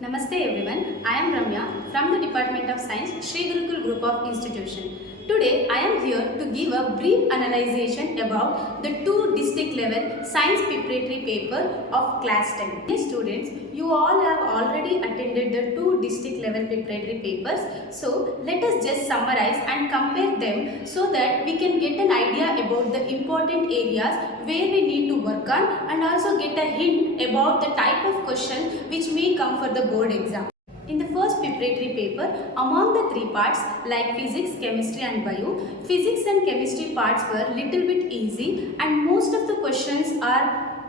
Namaste everyone, I am Ramya from the Department of Science, Sri Gurukul Group of Institution. Today I am here to give a brief analyzation about the 2 district level science preparatory paper of class 10. Dear students, you all have already attended the 2 district level preparatory papers. So let us just summarize and compare them so that we can get an idea about the important areas where we need to work on and also get a hint about the type of question which may come for the board exam. In the first preparatory paper, among the 3 parts like physics, chemistry and bio, physics and chemistry parts were little bit easy and most of the questions are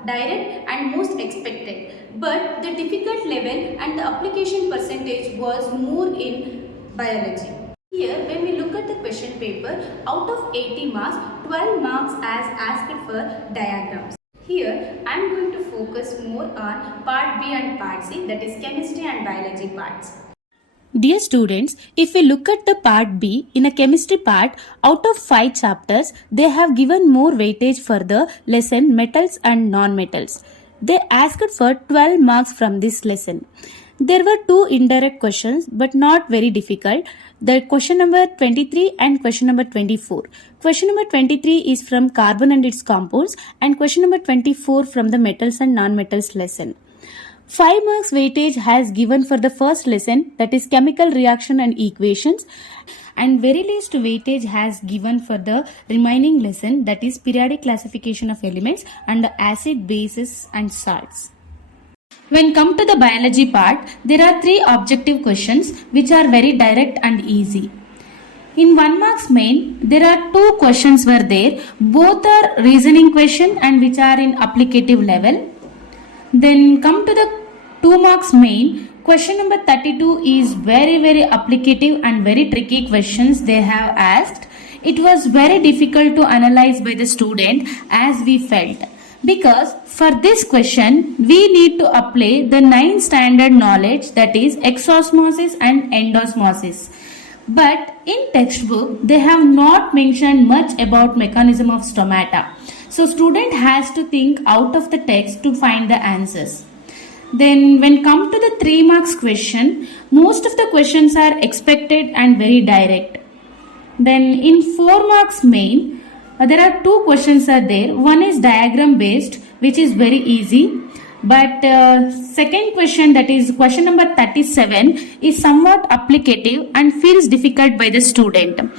direct and most expected. But the difficult level and the application percentage was more in biology. Here, when we look at the question paper, out of 80 marks, 12 marks as asked for diagrams. Here, I am going to focus more on part B and part C, that is chemistry and biology parts. Dear students, if we look at the part B, in a chemistry part, out of 5 chapters, they have given more weightage for the lesson metals and non-metals. They asked for 12 marks from this lesson. There were 2 indirect questions but not very difficult. The question number 23 and question number 24. Question number 23 is from carbon and its compounds and question number 24 from the metals and non-metals lesson. 5 marks weightage has given for the first lesson, that is chemical reaction and equations, and very least weightage has given for the remaining lesson, that is periodic classification of elements and the acid, bases and salts. When come to the biology part, there are 3 objective questions which are very direct and easy. In 1 marks main, there are 2 questions were there. Both are reasoning question and which are in applicative level. Then come to the 2 marks main, question number 32 is very applicative and very tricky questions they have asked. It was very difficult to analyze by the student as we felt. Because for this question, we need to apply the 9 standard knowledge, that is exosmosis and endosmosis. But in textbook, they have not mentioned much about mechanism of stomata. So student has to think out of the text to find the answers. Then when come to the 3 marks question, most of the questions are expected and very direct. Then in 4 marks main, there are 2 questions are there. One is diagram based, which is very easy. But second question, that is question number 37, is somewhat applicative and feels difficult by the student.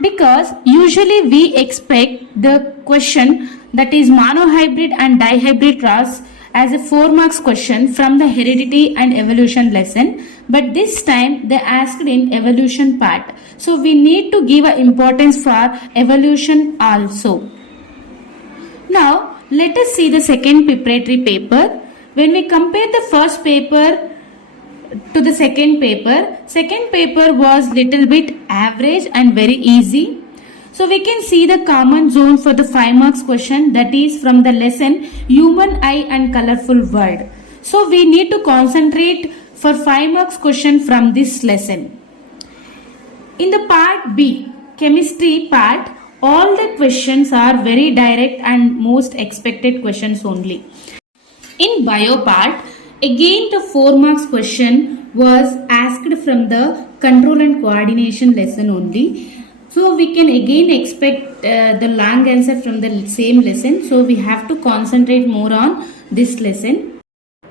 Because usually we expect the question, that is monohybrid and dihybrid cross, as a 4 marks question from the heredity and evolution lesson. But this time they asked in evolution part. So we need to give a importance for evolution also. Now let us see the second preparatory paper. When we compare the first paper to the second paper was little bit average and very easy. So we can see the common zone for the 5 marks question, that is from the lesson human eye and colorful world. So we need to concentrate for 5 marks question from this lesson. In the part B, chemistry part, all the questions are very direct and most expected questions only. In bio part, again the 4 marks question was asked from the control and coordination lesson only. So we can again expect the long answer from the same lesson. So we have to concentrate more on this lesson.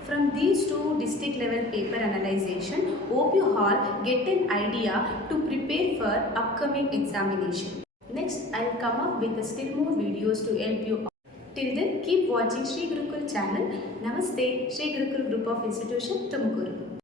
From these 2 district level paper analyzation, hope you all get an idea to prepare for upcoming examination. Next, I will come up with still more videos to help you all. Till then, keep watching Sri Gurukul channel. Namaste, Sri Gurukul Group of Institution, Tumakuru.